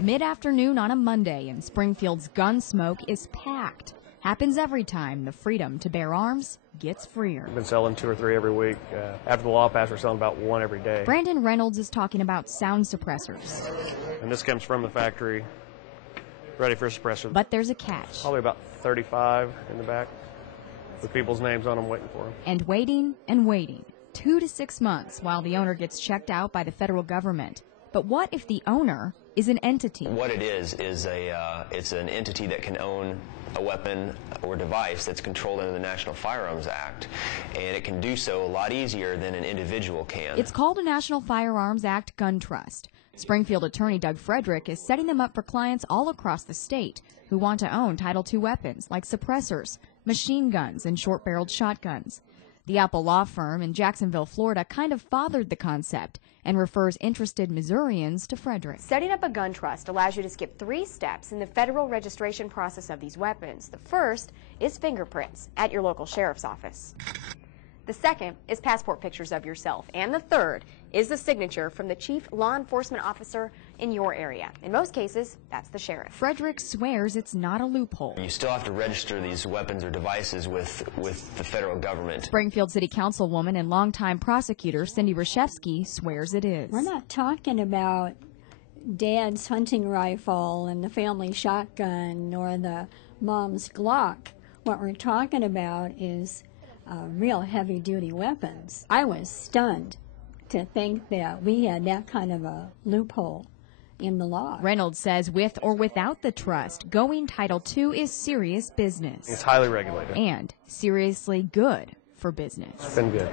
Mid-afternoon on a Monday and Springfield's Gunsmoke is packed. Happens every time the freedom to bear arms gets freer. We've been selling 2 or 3 every week. After the law passed, we're selling about 1 every day. Brandon Reynolds is talking about sound suppressors. And this comes from the factory, ready for a suppressor. But there's a catch. Probably about 35 in the back with people's names on them waiting for them. And waiting and waiting, 2 to 6 months while the owner gets checked out by the federal government. But what if the owner is an entity? What it is it's an entity that can own a weapon or device that's controlled under the National Firearms Act, and it can do so a lot easier than an individual can. It's called a National Firearms Act gun trust. Springfield attorney Doug Frederick is setting them up for clients all across the state who want to own Title II weapons like suppressors, machine guns, and short-barreled shotguns. The Apple law firm in Jacksonville, Florida, kind of fathered the concept and refers interested Missourians to Frederick. Setting up a gun trust allows you to skip 3 steps in the federal registration process of these weapons. The first is fingerprints at your local sheriff's office. The second is passport pictures of yourself. And the third is the signature from the chief law enforcement officer in your area. In most cases, that's the sheriff. Frederick swears it's not a loophole. You still have to register these weapons or devices with the federal government. Springfield City Councilwoman and longtime prosecutor Cindy Reshevsky swears it is. We're not talking about Dad's hunting rifle and the family shotgun or the mom's Glock. What we're talking about is real heavy-duty weapons. I was stunned to think that we had that kind of a loophole in the law. Reynolds says with or without the trust, going Title II is serious business. It's highly regulated. And seriously good for business. It's been good.